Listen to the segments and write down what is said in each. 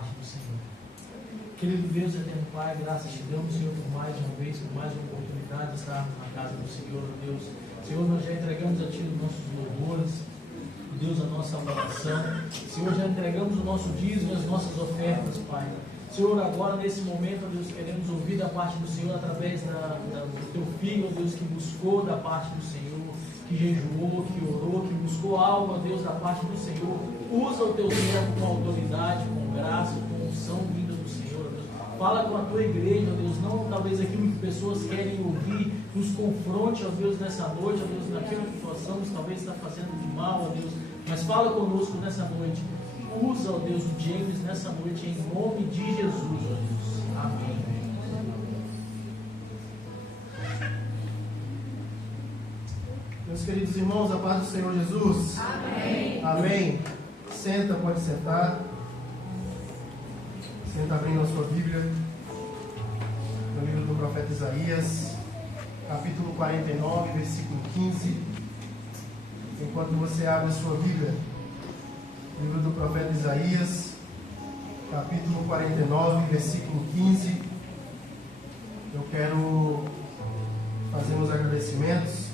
parte do Senhor. Querido Deus, eterno Pai, graças te damos, Senhor, por mais uma vez, por mais uma oportunidade de estarmos na casa do Senhor, Deus. Senhor, nós já entregamos a Ti os nossos louvores, Deus, a nossa adoração. Senhor, já entregamos o nosso dízimo e as nossas ofertas, Pai. Senhor, agora nesse momento, Deus, queremos ouvir da parte do Senhor através do Teu Filho, Deus, que buscou da parte do Senhor, que jejuou, que orou, que buscou algo, Deus, da parte do Senhor. Usa o Teu servo com autoridade, com graça, com unção vinda do Senhor, Deus. Fala com a Tua igreja, Deus, não talvez aquilo que pessoas querem ouvir, nos confronte, ó Deus, nessa noite, ó Deus, naquilo que possamos talvez estar fazendo de mal, ó Deus, mas fala conosco nessa noite. Usa, ó Deus, o James nessa noite, em nome de Jesus, ó Deus. Amém. Meus queridos irmãos, a paz do Senhor Jesus. Amém. Amém. Senta, pode sentar. Senta abrindo a sua Bíblia. No livro do profeta Isaías, capítulo 49, versículo 15. Enquanto você abre a sua Bíblia, livro do profeta Isaías, capítulo 49, versículo 15. Eu quero fazer uns agradecimentos,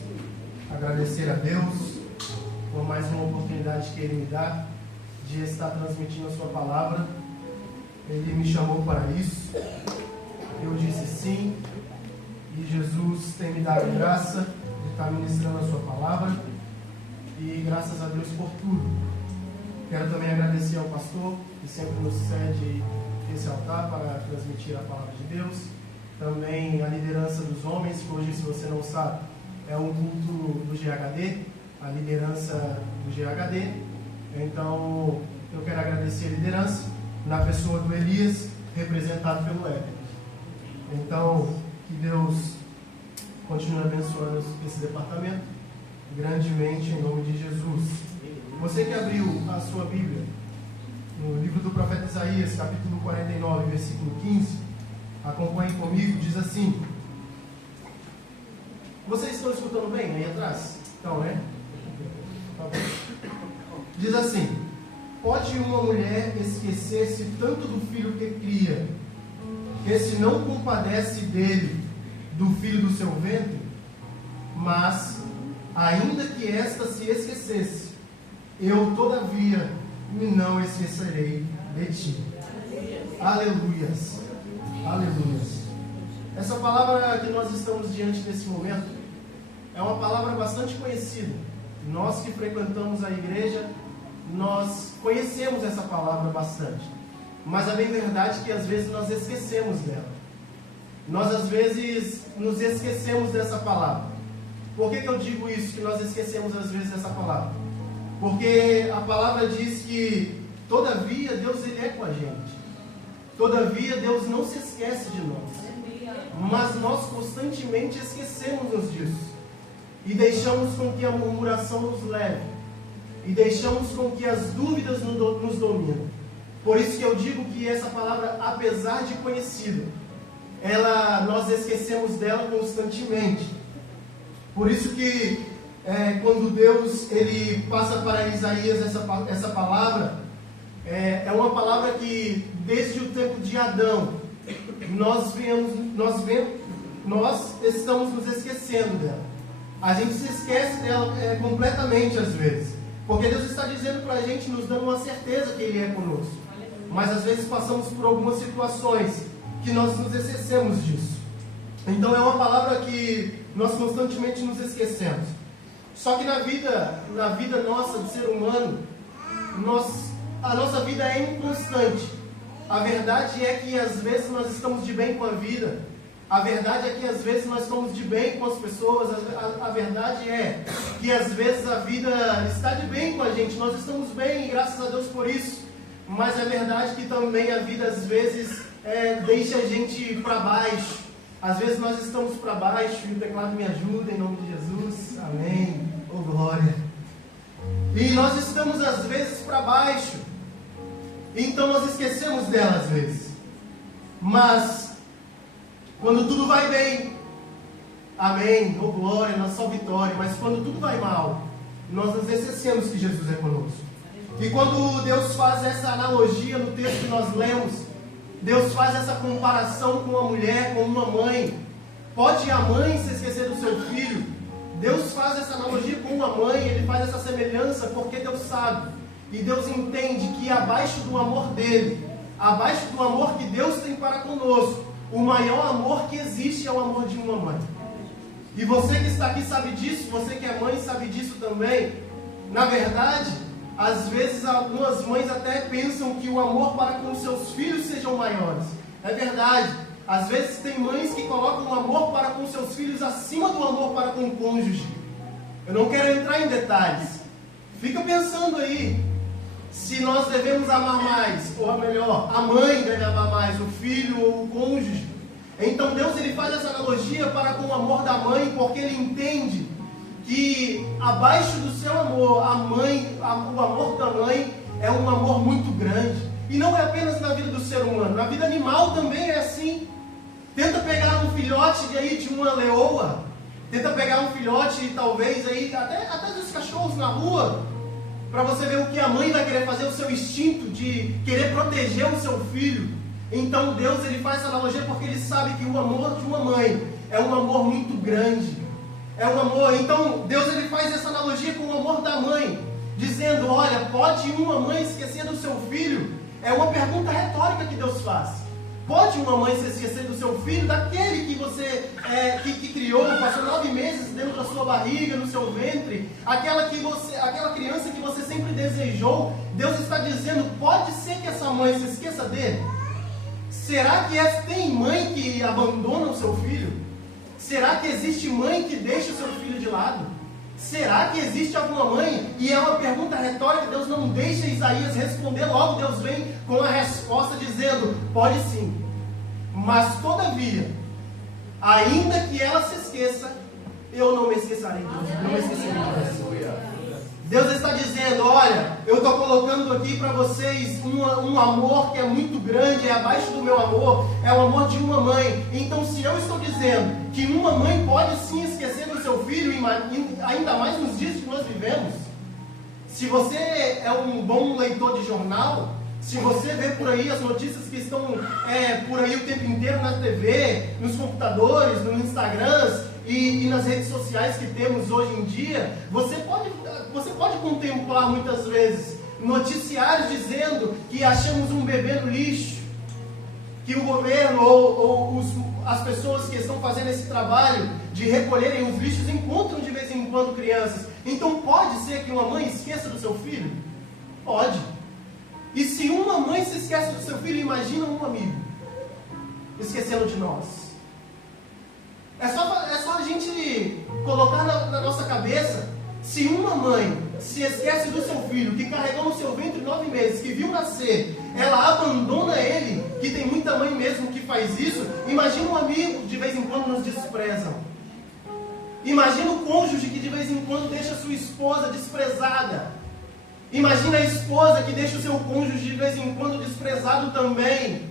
agradecer a Deus por mais uma oportunidade que Ele me dá de estar transmitindo a sua palavra. Ele me chamou para isso, eu disse sim, e Jesus tem me dado graça de estar ministrando a sua palavra, e graças a Deus por tudo. Quero também agradecer ao pastor, que sempre nos cede esse altar para transmitir a palavra de Deus. Também a liderança dos homens, que hoje, se você não sabe, é um culto do GHD, a liderança do GHD. Então, eu quero agradecer a liderança, na pessoa do Elias, representado pelo Éder. Então, que Deus continue abençoando esse departamento, grandemente, em nome de Jesus. Você que abriu a sua Bíblia no livro do profeta Isaías, capítulo 49, versículo 15, acompanhe comigo, diz assim. Vocês estão escutando bem aí atrás? Então, né? Tá bom. Diz assim: pode uma mulher esquecer-se tanto do filho que cria, que se não compadece dele, do filho do seu ventre? Mas, ainda que esta se esquecesse, eu, todavia, não esquecerei de ti. Aleluias. Aleluias. Essa palavra que nós estamos diante nesse momento é uma palavra bastante conhecida. Nós que frequentamos a igreja, nós conhecemos essa palavra bastante. Mas a bem verdade é que às vezes nós esquecemos dela. Nós às vezes nos esquecemos dessa palavra. Por que eu digo isso, que nós esquecemos às vezes dessa palavra? Porque a palavra diz que, todavia, Deus ele é com a gente. Todavia, Deus não se esquece de nós. Mas nós constantemente esquecemos-nos disso. E deixamos com que a murmuração nos leve. E deixamos com que as dúvidas nos dominem. Por isso que eu digo que essa palavra, apesar de conhecida, nós esquecemos dela constantemente. Por isso que quando Deus ele passa para Isaías essa palavra, é uma palavra que desde o tempo de Adão nós estamos nos esquecendo dela. A gente se esquece dela completamente às vezes, porque Deus está dizendo para a gente, nos dando uma certeza que Ele é conosco, mas às vezes passamos por algumas situações que nós nos esquecemos disso. Então é uma palavra que nós constantemente nos esquecemos. Só que na vida nossa de ser humano, a nossa vida é inconstante. A verdade é que às vezes nós estamos de bem com a vida. A verdade é que às vezes nós estamos de bem com as pessoas. A verdade é que às vezes a vida está de bem com a gente. Nós estamos bem, graças a Deus por isso. Mas é verdade que também a vida às vezes deixa a gente para baixo. Às vezes nós estamos para baixo e o teclado me ajuda, em nome de Jesus. Amém. Oh, glória. E nós estamos às vezes para baixo. Então nós esquecemos dela às vezes. Mas quando tudo vai bem, amém, oh glória, não só vitória. Mas quando tudo vai mal, nós nos esquecemos que Jesus é conosco. E quando Deus faz essa analogia no texto que nós lemos, Deus faz essa comparação com uma mulher, com uma mãe. Pode a mãe se esquecer do seu filho? Deus faz essa analogia com uma mãe, Ele faz essa semelhança porque Deus sabe. E Deus entende que abaixo do amor dEle, abaixo do amor que Deus tem para conosco, o maior amor que existe é o amor de uma mãe. E você que está aqui sabe disso, você que é mãe sabe disso também. Na verdade, às vezes algumas mães até pensam que o amor para com os seus filhos sejam maiores. É verdade. Às vezes tem mães que colocam o amor para com seus filhos acima do amor para com o cônjuge. Eu não quero entrar em detalhes. Fica pensando aí, se nós devemos amar mais, ou melhor, a mãe deve amar mais o filho ou o cônjuge. Então Deus ele faz essa analogia para com o amor da mãe, porque Ele entende que abaixo do seu amor, o amor da mãe é um amor muito grande. E não é apenas na vida do ser humano, na vida animal também é assim. Tenta pegar um filhote de uma leoa, tenta pegar um filhote talvez aí, até dos cachorros na rua, para você ver o que a mãe vai querer fazer, o seu instinto de querer proteger o seu filho. Então Deus ele faz essa analogia porque Ele sabe que o amor de uma mãe é um amor muito grande. É um amor. Então Deus ele faz essa analogia com o amor da mãe, dizendo: olha, pode uma mãe esquecer do seu filho? É uma pergunta retórica que Deus faz. Pode uma mãe se esquecer do seu filho, daquele que você que criou, passou 9 meses dentro da sua barriga, no seu ventre, aquela criança que você sempre desejou? Deus está dizendo: pode ser que essa mãe se esqueça dele? Será que tem mãe que abandona o seu filho? Será que existe mãe que deixa o seu filho de lado? Será que existe alguma mãe? E é uma pergunta retórica, Deus não deixa Isaías responder logo, Deus vem com a resposta dizendo: pode sim, mas todavia, ainda que ela se esqueça, eu não me esquecerei de você. Não me esquecerei de você. Deus está dizendo: olha, eu estou colocando aqui para vocês um amor que é muito grande, é abaixo do meu amor, é o amor de uma mãe. Então, se eu estou dizendo que uma mãe pode sim esquecer do seu filho, ainda mais nos dias que nós vivemos, se você é um bom leitor de jornal, se você vê por aí as notícias que estão por aí o tempo inteiro na TV, nos computadores, nos Instagrams e nas redes sociais que temos hoje em dia, você pode contemplar muitas vezes noticiários dizendo que achamos um bebê no lixo, que o governo ou as pessoas que estão fazendo esse trabalho de recolherem os lixos encontram de vez em quando crianças. Então pode ser que uma mãe esqueça do seu filho? Pode. E se uma mãe se esquece do seu filho, imagina um amigo esquecendo de nós. É só a gente colocar na nossa cabeça. Se uma mãe se esquece do seu filho, que carregou no seu ventre 9 meses, que viu nascer, ela abandona ele, que tem muita mãe mesmo que faz isso, imagina um amigo que de vez em quando nos despreza. Imagina o cônjuge que de vez em quando deixa a sua esposa desprezada. Imagina a esposa que deixa o seu cônjuge de vez em quando desprezado também.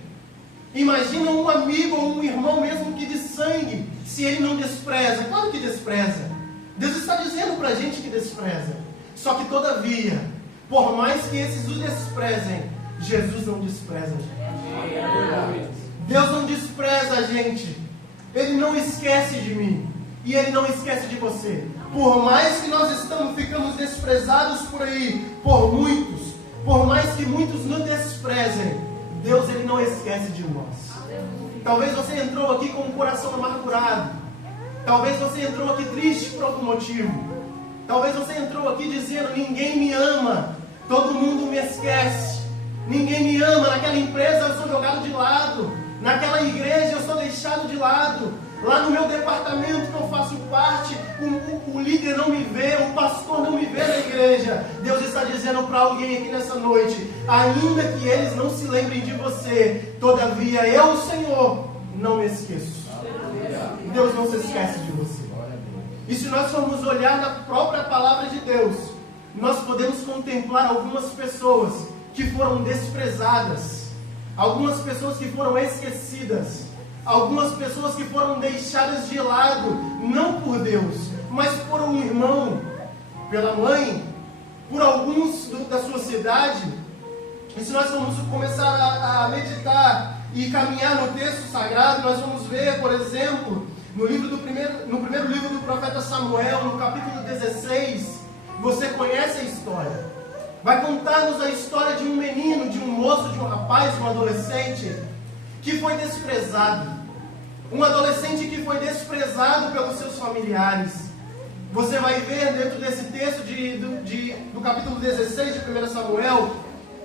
Imagina um amigo ou um irmão mesmo que de sangue, se ele não despreza. Claro que despreza. Deus está dizendo para a gente que despreza. Só que todavia, por mais que esses o desprezem, Jesus não despreza a gente. Deus não despreza a gente. Ele não esquece de mim. E Ele não esquece de você. Por mais que nós ficamos desprezados por aí, por muitos, por mais que muitos nos desprezem, Deus ele não esquece de nós. Talvez você entrou aqui com o coração amargurado. Talvez você entrou aqui triste por algum motivo. Talvez você entrou aqui dizendo: ninguém me ama, todo mundo me esquece. Ninguém me ama, naquela empresa eu sou jogado de lado, naquela igreja eu sou deixado de lado, lá no meu departamento que eu faço parte, o líder não me vê, o pastor não me vê na igreja. Deus está dizendo para alguém aqui nessa noite: ainda que eles não se lembrem de você, todavia eu, o Senhor, não me esqueço. Deus não se esquece de você. E se nós formos olhar na própria palavra de Deus, nós podemos contemplar algumas pessoas que foram desprezadas, algumas pessoas que foram esquecidas, algumas pessoas que foram deixadas de lado, não por Deus, mas por um irmão, pela mãe, por alguns da sua cidade. E se nós vamos começar a meditar e caminhar no texto sagrado, nós vamos ver, por exemplo, no primeiro livro do profeta Samuel, no capítulo 16, você conhece a história. Vai contar-nos a história de um menino, de um moço, de um rapaz, de um adolescente que foi desprezado. Um adolescente que foi desprezado pelos seus familiares. Você vai ver dentro desse texto do capítulo 16 de 1 Samuel,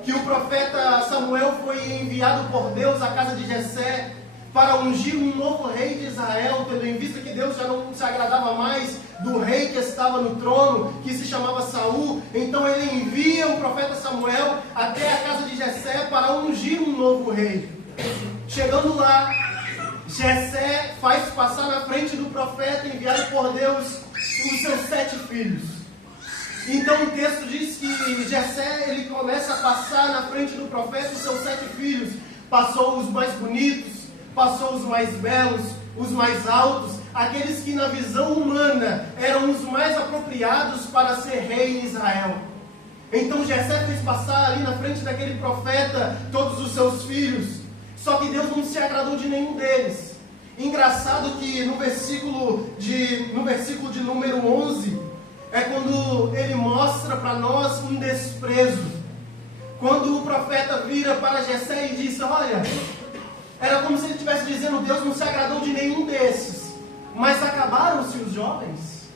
que o profeta Samuel foi enviado por Deus à casa de Jessé para ungir um novo rei de Israel, tendo em vista que Deus já não se agradava mais do rei que estava no trono, que se chamava Saul. Então ele envia o profeta Samuel até a casa de Jessé para ungir um novo rei. Chegando lá, Jessé faz passar na frente do profeta enviado por Deus os seus 7 filhos. Então o texto diz que Jessé, ele começa a passar na frente do profeta os seus 7 filhos. Passou os mais bonitos, passou os mais belos, os mais altos, aqueles que na visão humana eram os mais apropriados para ser rei em Israel. Então Jessé fez passar ali na frente daquele profeta todos os seus filhos, só que Deus não se agradou de nenhum deles. Engraçado que no versículo de número 11, é quando ele mostra para nós um desprezo. Quando o profeta vira para Jessé e diz: olha, era como se ele estivesse dizendo: Deus não se agradou de nenhum desses, mas acabaram-se os jovens,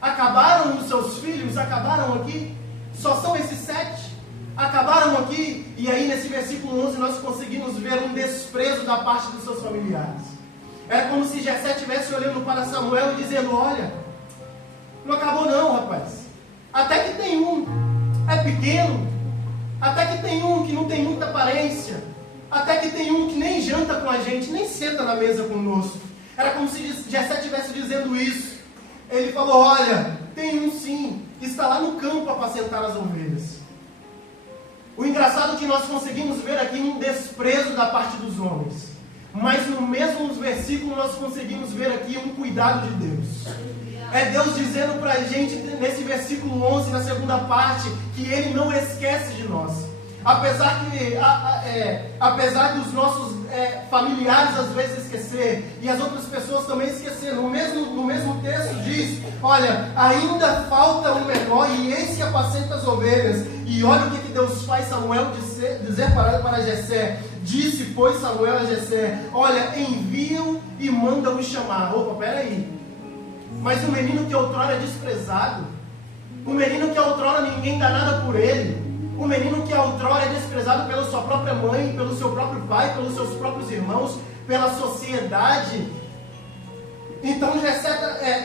acabaram os seus filhos, acabaram aqui, só são esses 7, acabaram aqui. E aí nesse versículo 11 nós conseguimos ver um desprezo da parte dos seus familiares. Era como se Jessé estivesse olhando para Samuel e dizendo: olha, não acabou não, rapaz, até que tem um, é pequeno, até que tem um que não tem muita aparência, até que tem um que nem janta com a gente, nem senta na mesa conosco. Era como se Jessé estivesse dizendo isso. Ele falou: olha, tem um sim, está lá no campo a apacentar as ovelhas. O engraçado é que nós conseguimos ver aqui um desprezo da parte dos homens, mas no mesmo versículo nós conseguimos ver aqui um cuidado de Deus. É Deus dizendo para a gente, nesse versículo 11, na segunda parte, que Ele não esquece de nós. Apesar dos nossos familiares às vezes esquecer, e as outras pessoas também esquecer, no mesmo texto diz: olha, ainda falta um menor, e esse apacenta as ovelhas. E olha o que Deus faz Samuel dizer para Jessé. Disse, pois, Samuel a Jessé: olha, envia-o e manda-o chamar. Opa, peraí. Mas o menino que outrora é desprezado, o menino que outrora ninguém dá nada por ele, o menino que outrora é desprezado pela sua própria mãe, pelo seu próprio pai, pelos seus próprios irmãos, pela sociedade. Então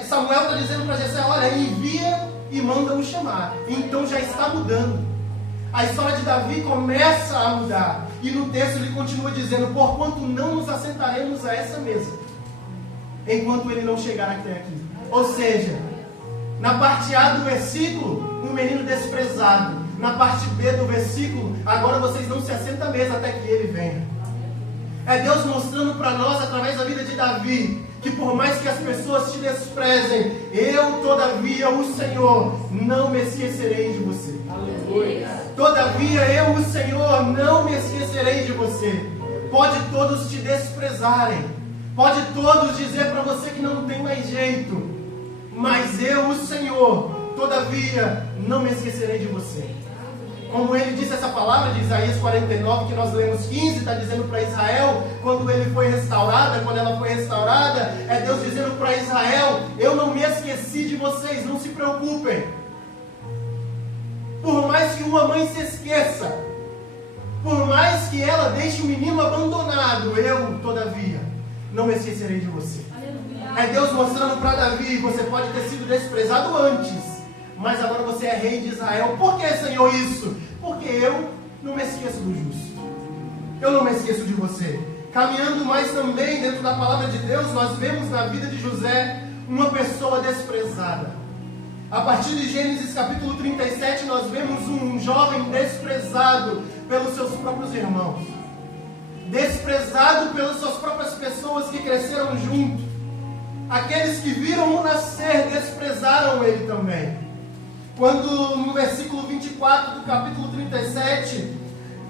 Samuel está dizendo para Jessé: olha, envia e manda-o chamar. Então já está mudando. A história de Davi começa a mudar. E no texto ele continua dizendo: porquanto não nos assentaremos a essa mesa, enquanto ele não chegar até aqui. Ou seja, na parte A do versículo, um menino desprezado. Na parte B do versículo, agora vocês não se assentam à mesa até que ele venha. É Deus mostrando para nós, através da vida de Davi, que por mais que as pessoas te desprezem, eu, todavia, o Senhor, não me esquecerei de você. Aleluia. Todavia, eu, o Senhor, não me esquecerei de você. Pode todos te desprezarem, pode todos dizer para você que não tem mais jeito, mas eu, o Senhor, todavia, não me esquecerei de você. Como ele disse essa palavra de Isaías 49, que nós lemos 15, está dizendo para Israel, quando ela foi restaurada, é Deus dizendo para Israel: eu não me esqueci de vocês, não se preocupem. Por mais que uma mãe se esqueça, por mais que ela deixe o menino abandonado, eu, todavia, não me esquecerei de você. É Deus mostrando para Davi: você pode ter sido desprezado antes, mas agora você é rei de Israel. Por que, Senhor, isso? Porque eu não me esqueço do justo. Eu não me esqueço de você. Caminhando mais também dentro da palavra de Deus, nós vemos na vida de José uma pessoa desprezada. A partir de Gênesis capítulo 37, nós vemos um jovem desprezado pelos seus próprios irmãos. Desprezado pelas suas próprias pessoas que cresceram junto. Aqueles que viram-o nascer desprezaram ele também. quando no versículo 24 do capítulo 37,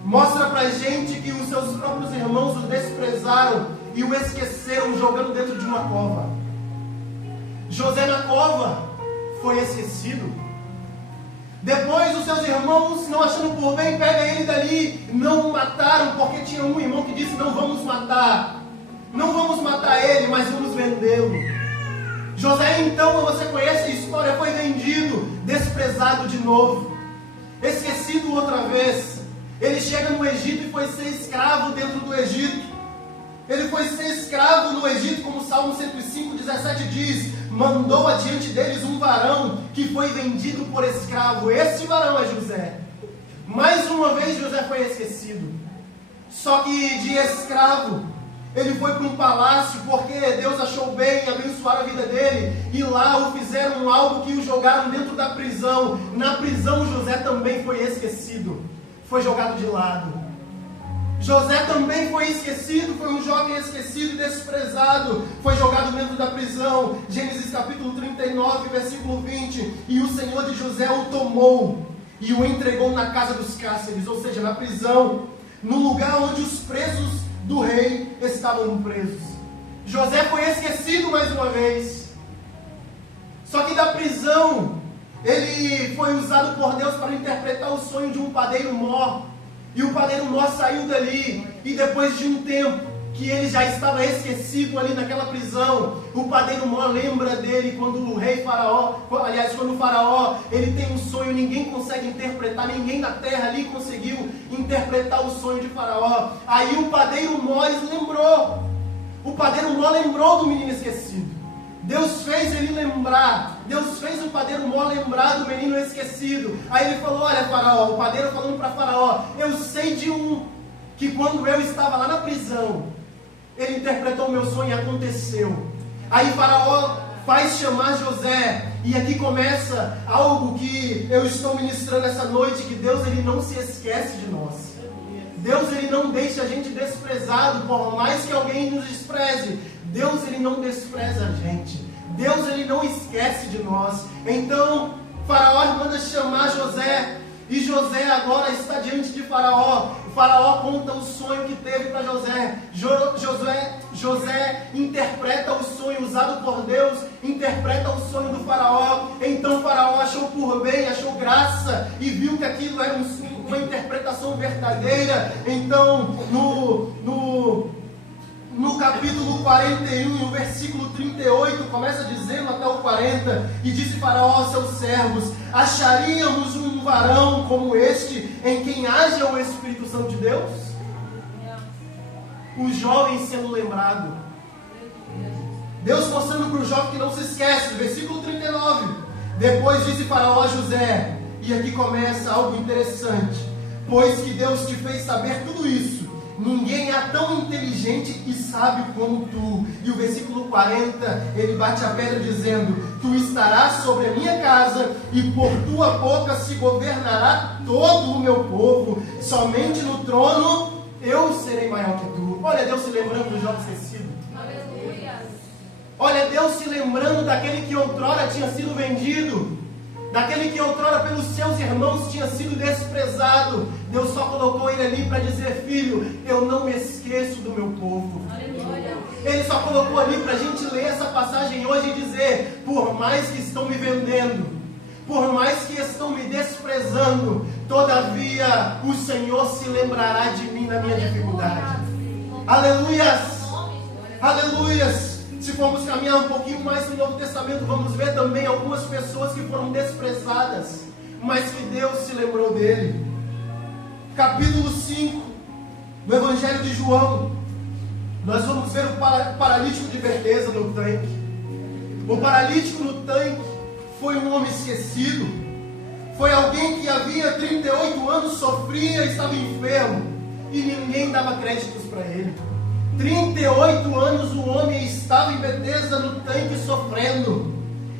mostra pra gente que os seus próprios irmãos o desprezaram e o esqueceram jogando dentro de uma cova. José na cova foi esquecido. Depois os seus irmãos, não achando por bem, pegam ele dali, não o mataram, porque tinha um irmão que disse: não vamos matar ele, mas vamos vendê-lo. José, então, você conhece a história, foi vendido, desprezado de novo, esquecido outra vez. Ele chega no Egito e foi ser escravo dentro do Egito. Ele foi ser escravo no Egito, como o Salmo 105:17 diz: mandou adiante deles um varão que foi vendido por escravo. Esse varão é José. Mais uma vez José foi esquecido. Só que de escravo ele foi para um palácio, porque Deus achou bem abençoar a vida dele, e lá o fizeram algo que o jogaram dentro da prisão. Na prisão José também foi esquecido, foi jogado de lado. José também foi esquecido, foi um jovem esquecido e desprezado, foi jogado dentro da prisão. Gênesis capítulo 39, versículo 20: e o Senhor de José o tomou e o entregou na casa dos cárceres, ou seja, na prisão, no lugar onde os presos do rei estavam presos. José foi esquecido mais uma vez. Só que da prisão ele foi usado por Deus para interpretar o sonho de um padeiro-mor. E o padeiro-mor saiu dali, e depois de um tempo que ele já estava esquecido ali naquela prisão, o padeiro-mor lembra dele quando o rei Faraó, aliás, quando o Faraó, ele tem um sonho, ninguém consegue interpretar, ninguém na terra ali conseguiu interpretar o sonho de Faraó. Aí o padeiro-mor lembrou, do menino esquecido. Deus fez ele lembrar, Deus fez o padeiro-mor lembrar do menino esquecido. Aí ele falou: olha, Faraó, o padeiro falando para Faraó: eu sei de um, que quando eu estava lá na prisão, ele interpretou o meu sonho e aconteceu. Aí Faraó faz chamar José, e aqui começa algo que eu estou ministrando essa noite, que Deus ele não se esquece de nós. Deus ele não deixa a gente desprezado, por mais que alguém nos despreze. Deus ele não despreza a gente. Deus ele não esquece de nós. Então Faraó manda chamar José, e José agora está diante de Faraó. Faraó conta o sonho que teve para José. José interpreta o sonho usado por Deus, interpreta o sonho do Faraó. Então Faraó achou por bem, achou graça, e viu que aquilo era uma interpretação verdadeira. Então no capítulo 41, no versículo 38, começa dizendo até o 40, e disse Faraó aos seus servos: acharíamos um varão como este, em quem haja o Espírito Santo de Deus? O jovem sendo lembrado, Deus mostrando para o jovem que não se esquece. Versículo 39, depois disse Faraó a José, e aqui começa algo interessante: pois que Deus te fez saber tudo isso, ninguém é tão inteligente e sábio como tu. E o versículo 40, ele bate a pedra dizendo: tu estarás sobre a minha casa, e por tua boca se governará todo o meu povo. Somente no trono eu serei maior que tu. Olha Deus se lembrando do jovem esquecido. Aleluia. Olha Deus se lembrando daquele que outrora tinha sido vendido, daquele que outrora pelos seus irmãos tinha sido desprezado. Deus só colocou ele ali para dizer: filho, eu não me esqueço do meu povo. Aleluia. Ele só colocou ali para a gente ler essa passagem hoje e dizer: por mais que estão me vendendo, por mais que estão me desprezando, todavia o Senhor se lembrará de mim na minha dificuldade. Aleluias, aleluias. Se formos caminhar um pouquinho mais no Novo Testamento, vamos ver também algumas pessoas que foram desprezadas, mas que Deus se lembrou dele. Capítulo 5 do Evangelho de João, nós vamos ver o paralítico de Betesda no tanque. O paralítico no tanque foi um homem esquecido, foi alguém que havia 38 anos sofria, estava enfermo, e ninguém dava créditos para ele. 38 anos o homem estava em Betesda no tanque sofrendo.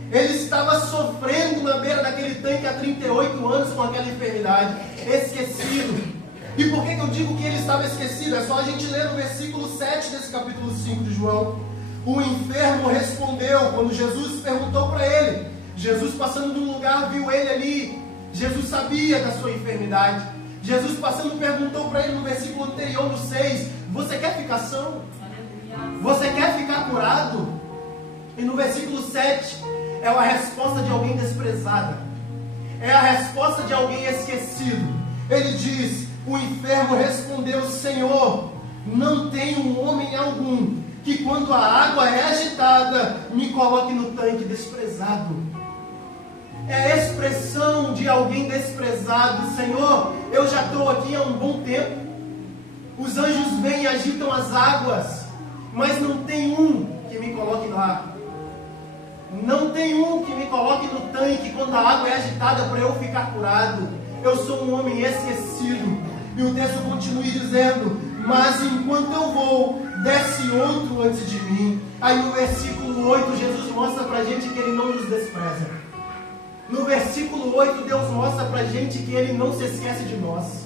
Ele estava sofrendo na beira daquele tanque há 38 anos com aquela enfermidade, esquecido. E por que eu digo que ele estava esquecido? É só a gente ler no versículo 7 desse capítulo 5 de João. O enfermo respondeu quando Jesus perguntou para ele: Jesus passando num lugar, viu ele ali. Jesus sabia da sua enfermidade. Jesus passando perguntou para ele no versículo anterior, no 6, você quer ficar são? Você quer ficar curado? E no versículo 7, é a resposta de alguém desprezada. É a resposta de alguém esquecido. Ele diz, o enfermo respondeu, Senhor, não tem um homem algum que quando a água é agitada, me coloque no tanque desprezado. É a expressão de alguém desprezado. Senhor, eu já estou aqui há um bom tempo. Os anjos vêm e agitam as águas, mas não tem um que me coloque lá. Não tem um que me coloque no tanque quando a água é agitada para eu ficar curado. Eu sou um homem esquecido. E o texto continua dizendo, mas enquanto eu vou, desce outro antes de mim. Aí no versículo 8, Jesus mostra para a gente que Ele não nos despreza. No versículo 8, Deus mostra para a gente que Ele não se esquece de nós.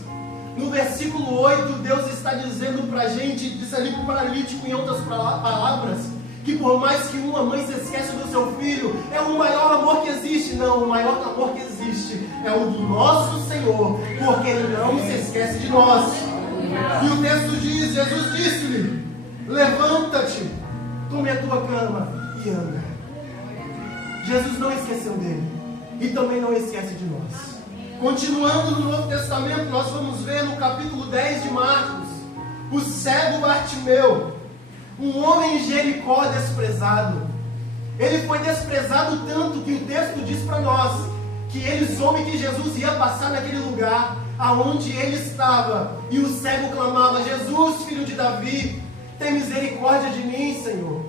No versículo 8, Deus está dizendo para a gente, disse ali para o paralítico em outras palavras, que por mais que uma mãe se esqueça do seu filho, é o maior amor que existe. Não, o maior amor que existe é o do nosso Senhor, porque Ele não se esquece de nós. E o texto diz, Jesus disse-lhe, levanta-te, tome a tua cama e anda. Jesus não esqueceu dele, e também não esquece de nós. Continuando no Novo Testamento, nós vamos ver no capítulo 10 de Marcos, o cego Bartimeu, um homem em Jericó desprezado. Ele foi desprezado tanto que o texto diz para nós que ele soube que Jesus ia passar naquele lugar aonde ele estava, e o cego clamava, Jesus, filho de Davi, tem misericórdia de mim, Senhor.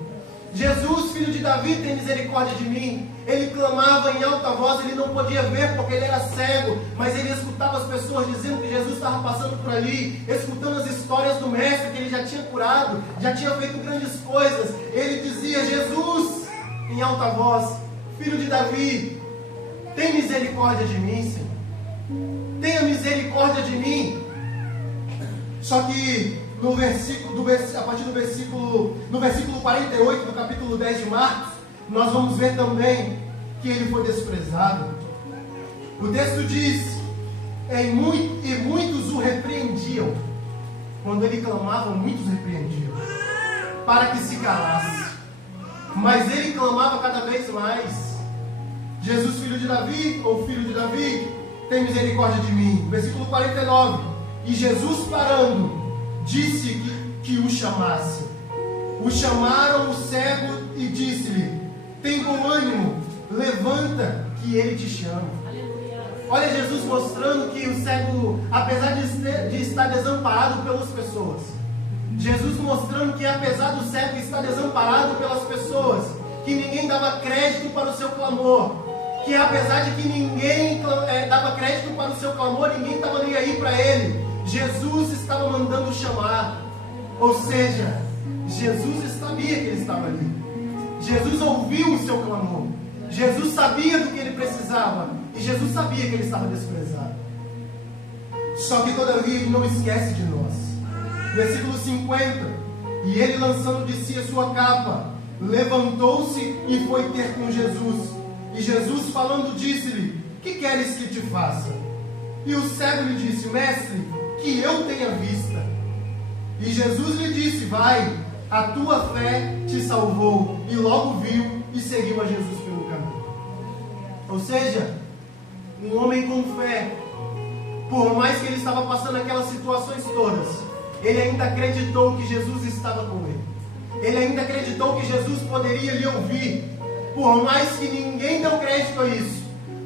Jesus, filho de Davi, tem misericórdia de mim. Ele clamava em alta voz, ele não podia ver porque ele era cego, mas ele escutava as pessoas dizendo que Jesus estava passando por ali, escutando as histórias do mestre, que ele já tinha curado, já tinha feito grandes coisas. Ele dizia, Jesus, em alta voz, filho de Davi, tem misericórdia de mim, Senhor. Tenha misericórdia de mim. Só que no versículo 48 do capítulo 10 de Marcos, nós vamos ver também que ele foi desprezado. O texto diz, e muitos o repreendiam. Quando ele clamava, muitos repreendiam, para que se calasse. Mas ele clamava cada vez mais, Jesus, filho de Davi, ou filho de Davi, tem misericórdia de mim. Versículo 49, e Jesus parando, disse que o chamasse. O chamaram o cego e disse-lhe, tem bom ânimo, levanta, que ele te chama. Olha Jesus mostrando que o cego, apesar de estar desamparado pelas pessoas, Jesus mostrando que apesar do cego estar desamparado pelas pessoas, que ninguém dava crédito para o seu clamor, que apesar de que ninguém dava crédito para o seu clamor, ninguém estava nem aí para ele, Jesus estava mandando chamar. Ou seja, Jesus sabia que ele estava ali. Jesus ouviu o seu clamor. Jesus sabia do que ele precisava. E Jesus sabia que ele estava desprezado. Só que todavia ele não esquece de nós. Versículo 50. E ele, lançando de si a sua capa, levantou-se e foi ter com Jesus. E Jesus, falando, disse-lhe, que queres que te faça? E o cego lhe disse, mestre, que eu tenha vista. E Jesus lhe disse, vai, a tua fé te salvou. E logo viu e seguiu a Jesus pelo caminho. Ou seja, um homem com fé, por mais que ele estava passando aquelas situações todas, ele ainda acreditou que Jesus estava com ele. Ele ainda acreditou que Jesus poderia lhe ouvir, por mais que ninguém deu crédito a isso.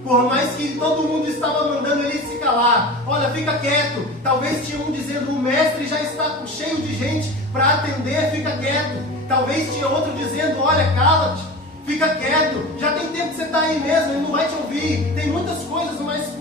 Por mais que todo mundo estava mandando ele se calar. Olha, fica quieto. Talvez tinha um dizendo, o mestre já está cheio de gente para atender, fica quieto. Talvez tinha outro dizendo, olha, cala-te, fica quieto. Já tem tempo que você está aí mesmo, ele não vai te ouvir. Tem muitas coisas mais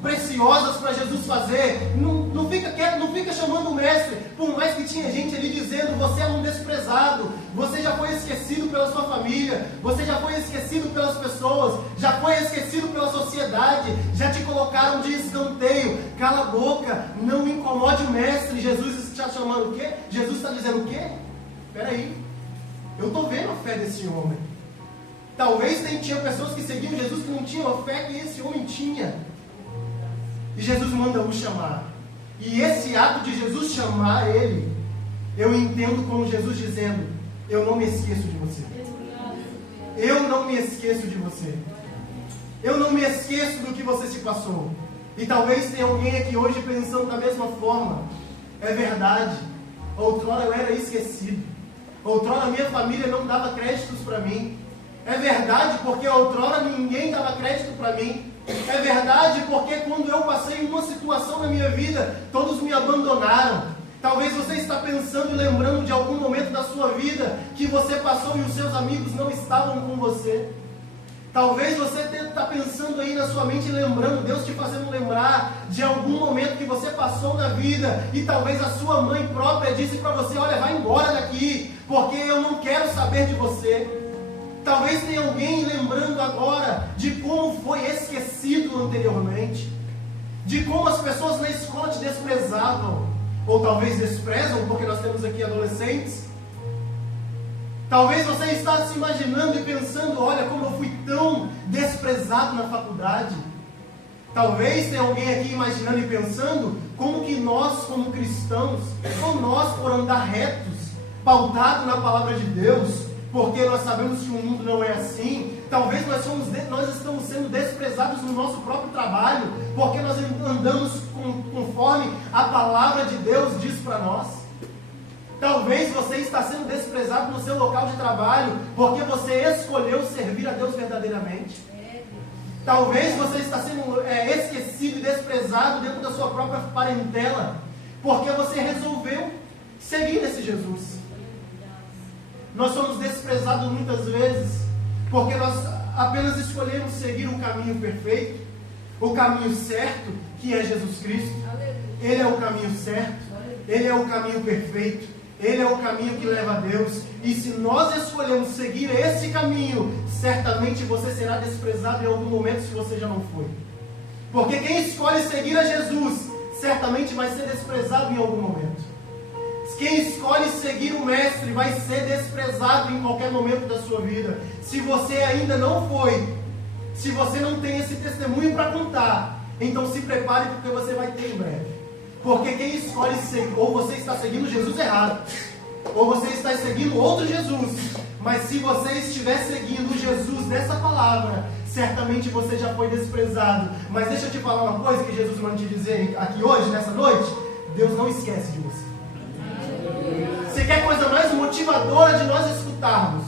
preciosas para Jesus fazer. Não fica quieto, não fica chamando o mestre. Por mais que tinha gente ali dizendo, você é um desprezado, você já foi esquecido pela sua família, você já foi esquecido pelas pessoas, já foi esquecido pela sociedade, já te colocaram de escanteio. Cala a boca, não incomode o mestre. Jesus está chamando o quê? Jesus está dizendo o quê? Espera aí, eu estou vendo a fé desse homem. Talvez tinha pessoas que seguiam Jesus que não tinham a fé que esse homem tinha. E Jesus manda o chamar. E esse ato de Jesus chamar ele, eu entendo como Jesus dizendo: eu não me esqueço de você. Eu não me esqueço de você. Eu não me esqueço do que você se passou. E talvez tenha alguém aqui hoje pensando da mesma forma. É verdade. Outrora eu era esquecido. Outrora minha família não dava créditos para mim. É verdade, porque outrora ninguém dava crédito para mim. É verdade, porque quando eu passei uma situação na minha vida, todos me abandonaram. Talvez você está pensando e lembrando de algum momento da sua vida que você passou e os seus amigos não estavam com você. Talvez você está pensando aí na sua mente, lembrando, Deus te fazendo lembrar de algum momento que você passou na vida e talvez a sua mãe própria disse para você: olha, vai embora daqui, porque eu não quero saber de você. Talvez tenha alguém lembrando agora de como foi esquecido anteriormente, de como as pessoas na escola te desprezavam, ou talvez desprezam, porque nós temos aqui adolescentes. Talvez você está se imaginando e pensando: olha, como eu fui tão desprezado na faculdade. Talvez tenha alguém aqui imaginando e pensando como que nós, como cristãos, ou nós, por andar retos, pautados na palavra de Deus, porque nós sabemos que o mundo não é assim. Talvez nós estamos sendo desprezados no nosso próprio trabalho, porque nós andamos conforme a palavra de Deus diz para nós. Talvez você está sendo desprezado no seu local de trabalho, porque você escolheu servir a Deus verdadeiramente. Talvez você está sendo esquecido e desprezado dentro da sua própria parentela, porque você resolveu seguir esse Jesus. Nós somos desprezados muitas vezes, porque nós apenas escolhemos seguir o caminho perfeito, o caminho certo, que é Jesus Cristo. Ele é o caminho certo, Ele é o caminho perfeito, Ele é o caminho que leva a Deus. E se nós escolhemos seguir esse caminho, certamente você será desprezado em algum momento, se você já não foi. Porque quem escolhe seguir a Jesus, certamente vai ser desprezado em algum momento. Quem escolhe seguir o Mestre vai ser desprezado em qualquer momento da sua vida. Se você ainda não foi, se você não tem esse testemunho para contar, então se prepare, porque você vai ter em breve. Porque quem escolhe seguir, ou você está seguindo Jesus errado, ou você está seguindo outro Jesus. Mas se você estiver seguindo Jesus dessa palavra, certamente você já foi desprezado. Mas deixa eu te falar uma coisa que Jesus manda te dizer aqui hoje, nessa noite: Deus não esquece de você. Você quer coisa mais motivadora de nós escutarmos?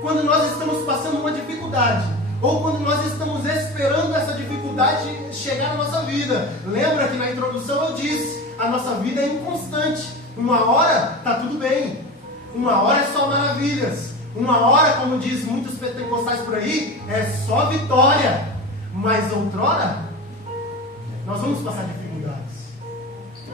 Quando nós estamos passando uma dificuldade, ou quando nós estamos esperando essa dificuldade chegar na nossa vida. Lembra que na introdução eu disse: a nossa vida é inconstante. Uma hora está tudo bem, uma hora é só maravilhas, uma hora, como diz muitos pentecostais por aí, é só vitória. Mas outrora, nós vamos passar dificuldades.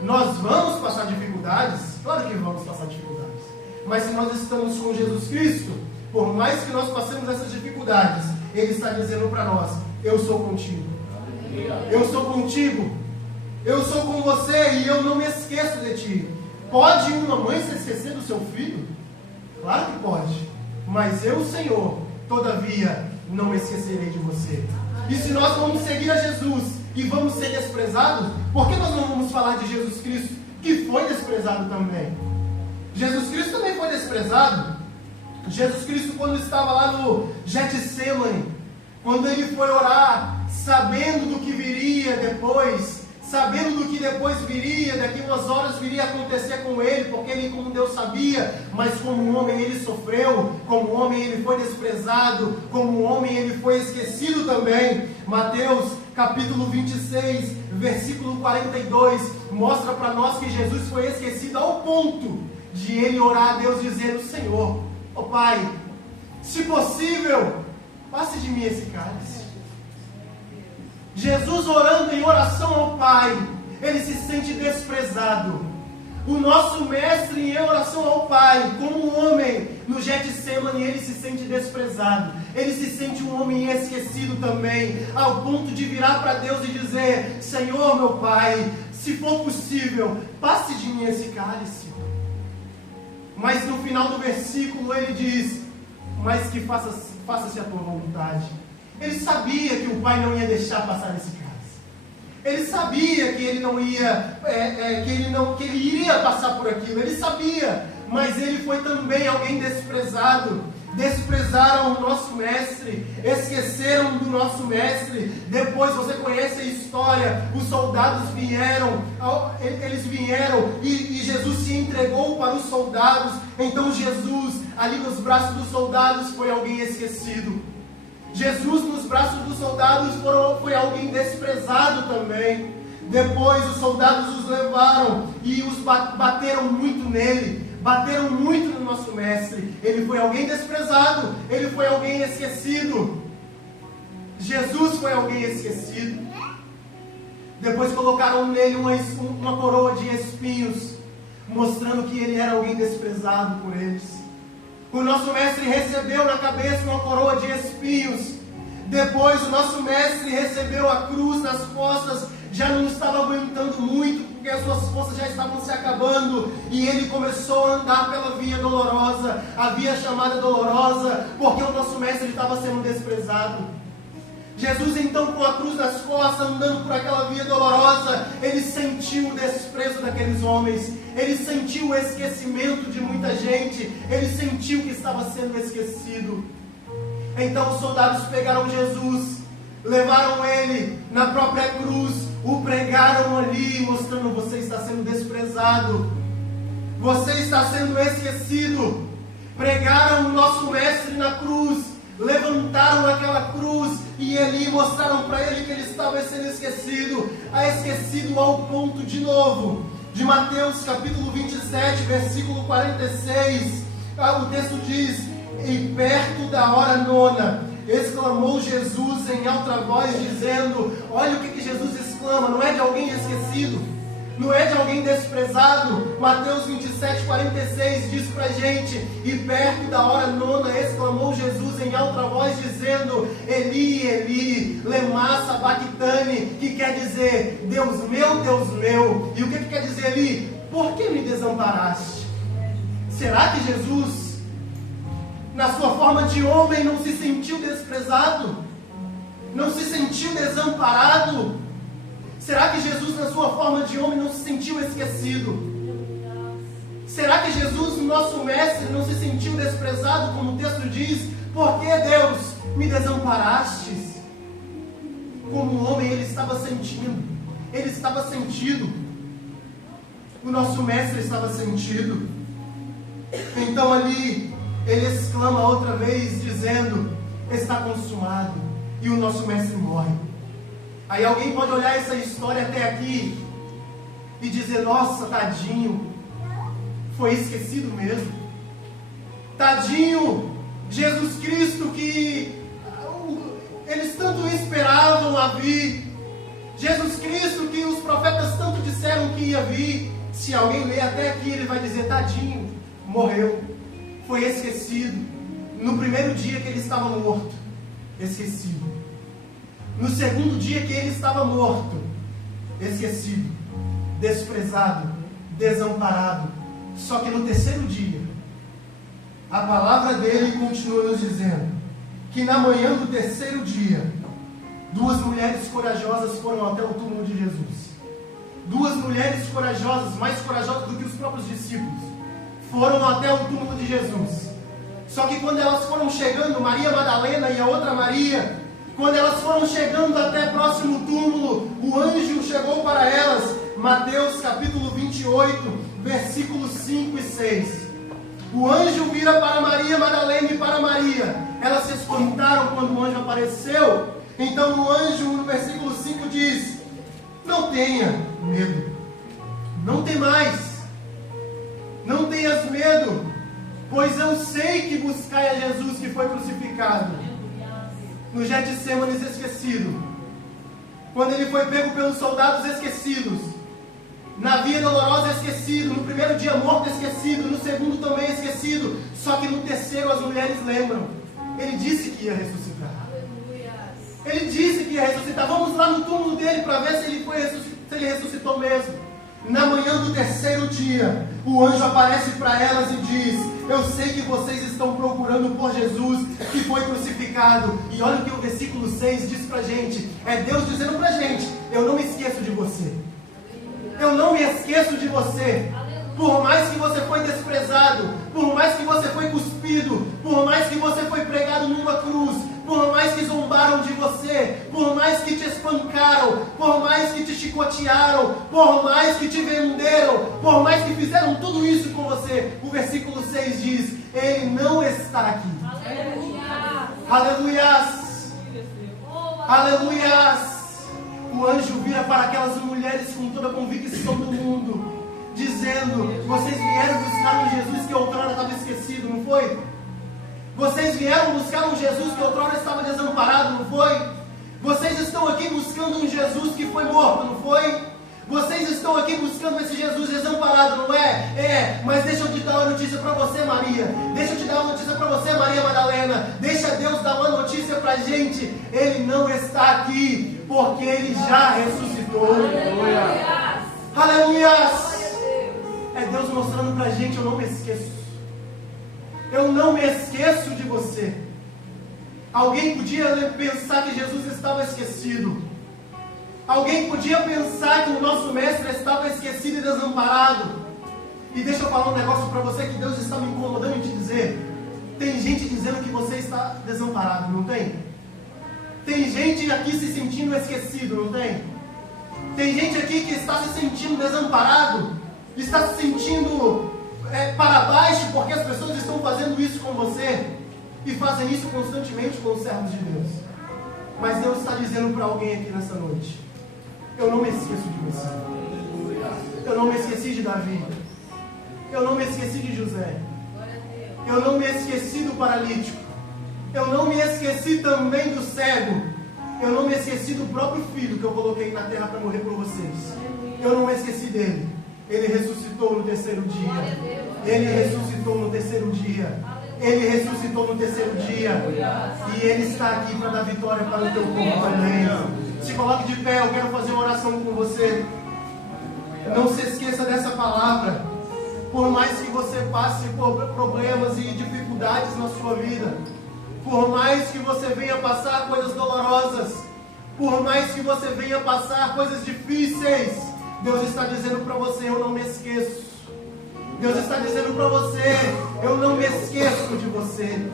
Nós vamos passar dificuldades, claro que vamos passar dificuldades. Mas se nós estamos com Jesus Cristo, por mais que nós passemos essas dificuldades, Ele está dizendo para nós: eu sou contigo. Eu sou contigo. Eu sou com você e eu não me esqueço de ti. Pode uma mãe se esquecer do seu filho? Claro que pode. Mas eu, Senhor, todavia, não me esquecerei de você. E se nós vamos seguir a Jesus e vamos ser desprezados, por que nós não vamos falar de Jesus Cristo, que foi desprezado também? Jesus Cristo também foi desprezado. Jesus Cristo, quando estava lá no Getsemane, quando Ele foi orar, sabendo do que viria depois, sabendo do que depois viria, daqui umas horas viria a acontecer com Ele, porque Ele, como Deus, sabia, mas como homem Ele sofreu, como homem Ele foi desprezado, como homem Ele foi esquecido também. Mateus capítulo 26, versículo 42, mostra para nós que Jesus foi esquecido ao ponto de Ele orar a Deus dizendo: Senhor, ó Pai, se possível, passe de mim esse cálice. Jesus orando em oração ao Pai, Ele se sente desprezado. O nosso mestre em oração ao Pai, como homem, no Getsemane, Ele se sente desprezado. Ele se sente um homem esquecido também, ao ponto de virar para Deus e dizer: Senhor, meu Pai, se for possível, passe de mim esse cálice. Mas no final do versículo ele diz: mas que faça-se a tua vontade. Ele sabia que o pai não ia deixar passar esse caso. Ele sabia que ele não ia, que ele iria passar por aquilo. Ele sabia, mas ele foi também alguém desprezado. Desprezaram o nosso mestre, esqueceram do nosso mestre. Depois você conhece a história, os soldados vieram, eles vieram e Jesus se entregou para os soldados. Então Jesus, ali nos braços dos soldados, foi alguém esquecido. Jesus nos braços dos soldados foi alguém desprezado também. Depois os soldados os levaram e os bateram muito nele. Bateram muito no nosso mestre. Ele foi alguém desprezado. Ele foi alguém esquecido. Jesus foi alguém esquecido. Depois colocaram nele uma coroa de espinhos, mostrando que ele era alguém desprezado por eles. O nosso mestre recebeu na cabeça uma coroa de espinhos. Depois o nosso mestre recebeu a cruz nas costas. Já não estava aguentando muito, porque as suas forças já estavam se acabando, e ele começou a andar pela via dolorosa, a via chamada dolorosa, porque o nosso mestre estava sendo desprezado. Jesus então, com a cruz nas costas, andando por aquela via dolorosa, ele sentiu o desprezo daqueles homens, ele sentiu o esquecimento de muita gente, ele sentiu que estava sendo esquecido. Então os soldados pegaram Jesus, levaram ele na própria cruz, o pregaram ali, mostrando: você está sendo desprezado, você está sendo esquecido. Pregaram o nosso mestre na cruz, levantaram aquela cruz e ali mostraram para ele que ele estava sendo esquecido, ao ponto de novo, de Mateus capítulo 27, versículo 46, o texto diz: e perto da hora nona, exclamou Jesus em alta voz, dizendo... Olha o que Jesus exclama, não é de alguém esquecido, não é de alguém desprezado. Mateus 27, 46 diz pra gente: e perto da hora nona, exclamou Jesus em alta voz, dizendo: Eli, Eli, lema sabachthani, que quer dizer: Deus meu. E o que quer dizer ali? Por que me desamparaste? Será que Jesus, na sua forma de homem, não se sentiu desprezado? Não se sentiu desamparado? Será que Jesus, na sua forma de homem, não se sentiu esquecido? Será que Jesus, nosso mestre, não se sentiu desprezado, como o texto diz? Por que, Deus, me desamparastes? Como homem, ele estava sentindo. Ele estava sentido. O nosso mestre estava sentido. Então ali ele exclama outra vez, dizendo: está consumado. E o nosso mestre morre. Aí alguém pode olhar essa história até aqui e dizer: nossa, tadinho, foi esquecido mesmo. Tadinho, Jesus Cristo, que eles tanto esperavam a vir. Jesus Cristo, que os profetas tanto disseram que ia vir. Se alguém ler até aqui, ele vai dizer: tadinho, morreu. Foi esquecido. No primeiro dia que ele estava morto, esquecido. No segundo dia que ele estava morto, esquecido, desprezado, desamparado. Só que no terceiro dia, a palavra dele continua nos dizendo que na manhã do terceiro dia, duas mulheres corajosas foram até o túmulo de Jesus. Duas mulheres corajosas, mais corajosas do que os próprios discípulos, foram até o túmulo de Jesus. Só que quando elas foram chegando, Maria Madalena e a outra Maria, quando elas foram chegando até próximo túmulo, o anjo chegou para elas. Mateus capítulo 28, versículos 5 e 6. O anjo vira para Maria Madalena e para Maria. Elas se espantaram quando o anjo apareceu. Então o anjo, no versículo 5, diz: não tenha medo, não temais, não tenhas medo, pois eu sei que buscai a Jesus que foi crucificado. No Getsêmanes esquecido, quando ele foi pego pelos soldados esquecidos, na via dolorosa esquecido, no primeiro dia morto esquecido, no segundo também esquecido, só que no terceiro as mulheres lembram. Ele disse que ia ressuscitar. Ele disse que ia ressuscitar. Vamos lá no túmulo dele para ver se ele ressuscitou mesmo. Na manhã do terceiro dia, o anjo aparece para elas e diz: eu sei que vocês estão procurando por Jesus que foi crucificado. E olha o que o versículo 6 diz para a gente. É Deus dizendo para a gente: eu não me esqueço de você. Eu não me esqueço de você. Por mais que você foi desprezado, por mais que você foi cuspido, por mais que você foi pregado numa cruz, por mais que zombaram de você, por mais que te espancaram, por mais que te chicotearam, por mais que te venderam, por mais que fizeram tudo isso com você, o versículo 6 diz: Ele não está aqui. Aleluias! Aleluias! O anjo vira para aquelas mulheres com toda a convicção do mundo, dizendo: vocês vieram buscar um Jesus que outrora estava esquecido, não foi? Vocês vieram buscar um Jesus que outrora estava desamparado, não foi? Vocês estão aqui buscando um Jesus que foi morto, não foi? Vocês estão aqui buscando esse Jesus desamparado, não é? Mas deixa eu te dar uma notícia para você, Maria. Deixa eu te dar uma notícia para você, Maria Madalena. Deixa Deus dar uma notícia para a gente. Ele não está aqui, porque Ele já ressuscitou. Aleluia! Aleluia! É Deus mostrando para a gente: eu não me esqueço. Eu não me esqueço de você. Alguém podia pensar que Jesus estava esquecido. Alguém podia pensar que o nosso mestre estava esquecido e desamparado. E deixa eu falar um negócio para você que Deus está me incomodando em te dizer. Tem gente dizendo que você está desamparado, não tem? Tem gente aqui se sentindo esquecido, não tem? Tem gente aqui que está se sentindo desamparado, está se sentindo para baixo, porque as pessoas estão fazendo isso com você, e fazem isso constantemente com os servos de Deus. Mas Deus está dizendo para alguém aqui nessa noite: eu não me esqueço de você. Eu não me esqueci de Davi. Eu não me esqueci de José. Eu não me esqueci do paralítico. Eu não me esqueci também do cego. Eu não me esqueci do próprio filho que eu coloquei na terra para morrer por vocês. Eu não me esqueci dele. Ele ressuscitou no terceiro dia. Ele ressuscitou no terceiro dia. Ele ressuscitou no terceiro dia. E Ele está aqui para dar vitória para o teu povo também. Se coloque de pé, eu quero fazer uma oração com você. Não se esqueça dessa palavra. Por mais que você passe por problemas e dificuldades na sua vida, por mais que você venha passar coisas dolorosas, por mais que você venha passar coisas difíceis, Deus está dizendo para você: eu não me esqueço. Deus está dizendo para você: eu não me esqueço de você.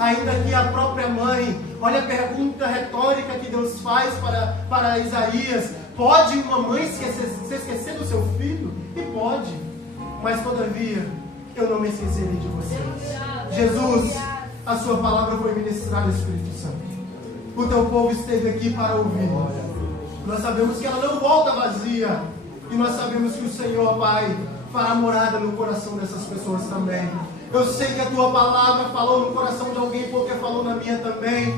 Ainda que a própria mãe, olha a pergunta retórica que Deus faz para Isaías: pode uma mãe se esquecer do seu filho? E pode, mas todavia eu não me esquecerei de vocês. Jesus, a sua palavra foi ministrada, Espírito Santo. O teu povo esteve aqui para ouvir. Nós sabemos que ela não volta vazia, e nós sabemos que o Senhor, Pai, fará morada no coração dessas pessoas também. Eu sei que a tua palavra falou no coração de alguém, porque falou na minha também.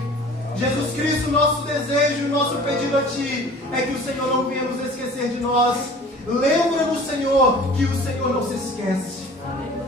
Jesus Cristo, nosso desejo, nosso pedido a Ti é que o Senhor não venha nos esquecer de nós. Lembra-nos, Senhor, que o Senhor não se esquece.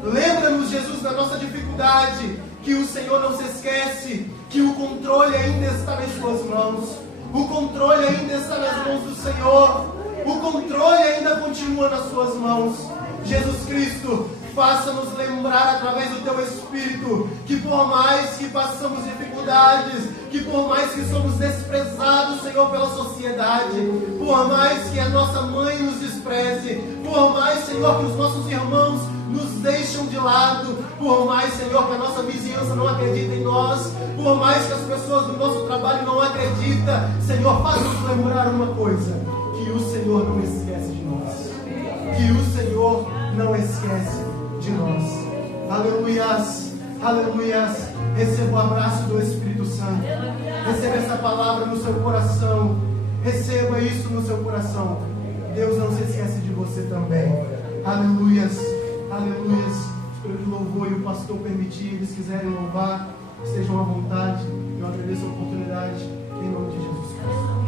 Lembra-nos, Jesus, da nossa dificuldade, que o Senhor não se esquece, que o controle ainda está nas Suas mãos. O controle ainda está nas mãos do Senhor. O controle ainda continua nas Suas mãos. Jesus Cristo, faça-nos lembrar através do Teu Espírito que por mais que passamos dificuldades, que por mais que somos desprezados, Senhor, pela sociedade, por mais que a nossa mãe nos despreze, por mais, Senhor, que os nossos irmãos nos deixam de lado, por mais, Senhor, que a nossa vizinhança não acredita em nós, por mais que as pessoas do nosso trabalho não acreditam, Senhor, faça-nos lembrar uma coisa: que o Senhor não esquece de nós. Que o Senhor não esquece de nós. Aleluias, aleluias. Receba o abraço do Espírito Santo. Receba essa palavra no seu coração. Receba isso no seu coração. Deus não se esquece de você também. Aleluias, aleluias. Espero que o louvor e o pastor permitir, eles quiserem louvar, estejam à vontade. Eu agradeço a oportunidade em nome de Jesus Cristo.